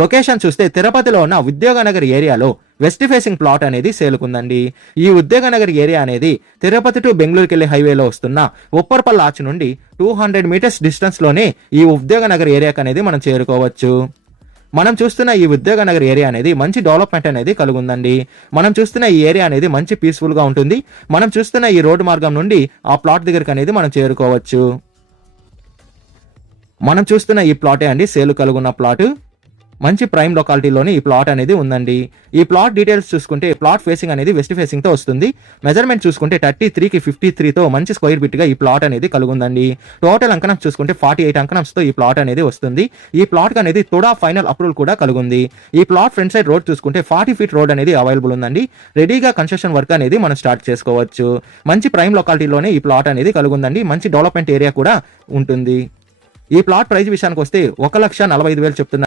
Location చూస్తే తిరుపతిలో ఉన్న ఉద్యోగనగర్ ఏరియాలో వెస్ట్ ఫేసింగ్ ప్లాట్ అనేది సేలుకుందండి. ఈ ఉద్యోగనగర్ ఏరియా అనేది తిరుపతి టు బెంగళూరుకి వెళ్లే హైవేలో వస్తున్న ఉప్పర్పల్ ఆర్చ్ నుండి 200 మీటర్స్ డిస్టెన్స్ లోనే ఈ ఉద్యోగనగర్ ఏరియాకి అనేది మనం చేరుకోవచ్చు. మనం చూస్తున్న ఈ ఉద్యోగనగర్ ఏరియా అనేది మంచి డెవలప్మెంట్ అనేది కలుగుందండి. మనం చూస్తున్న ఈ ఏరియా అనేది మంచి పీస్ఫుల్ గా ఉంటుంది. మనం చూస్తున్న ఈ రోడ్డు మార్గం నుండి ఆ ప్లాట్ దగ్గరికి అనేది మనం చేరుకోవచ్చు. మనం చూస్తున్న ఈ ప్లాటే అండి సేలు కలుగున్న ప్లాట్. మంచి ప్రైమ్ లొకాలిటీలోని ఈ ప్లాట్ అనేది ఉందండి. ఈ ప్లాట్ డీటెయిల్స్ చూసుకుంటే ప్లాట్ ఫేసింగ్ అనేది వెస్ట్ ఫేసింగ్ తో వస్తుంది. మెజర్మెంట్ చూసుకుంటే 33కి 53తో మంచి స్క్వేర్ బిట్ గా ఈ ప్లాట్ అనేది కలుగుందండి. టోటల్ అంకణం చూసుకుంటే 48 అంకణంస్ తో ఈ ప్లాట్ అనేది వస్తుంది. ఈ ప్లాట్ అనేది తుడా ఫైనల్ అప్రూవల్ కూడా కలుగుంది. ఈ ప్లాట్ ఫ్రంట్ సైడ్ రోడ్ చూసుకుంటే 40 ఫీట్ రోడ్ అనేది అవైలబుల్ ఉందండి. రెడీగా కన్స్ట్రక్షన్ వర్క్ అనేది మనం స్టార్ట్ చేసుకోవచ్చు. మంచి ప్రైమ్ లొకాలిటీలోనే ఈ ప్లాట్ అనేది కలుగుందండి. మంచి డెవలప్మెంట్ ఏరియా కూడా ఉంటుంది. ఈ ప్లాట్ ప్రైస్ విషయానికి వస్తే 1,45,000 చెప్తున్నారు.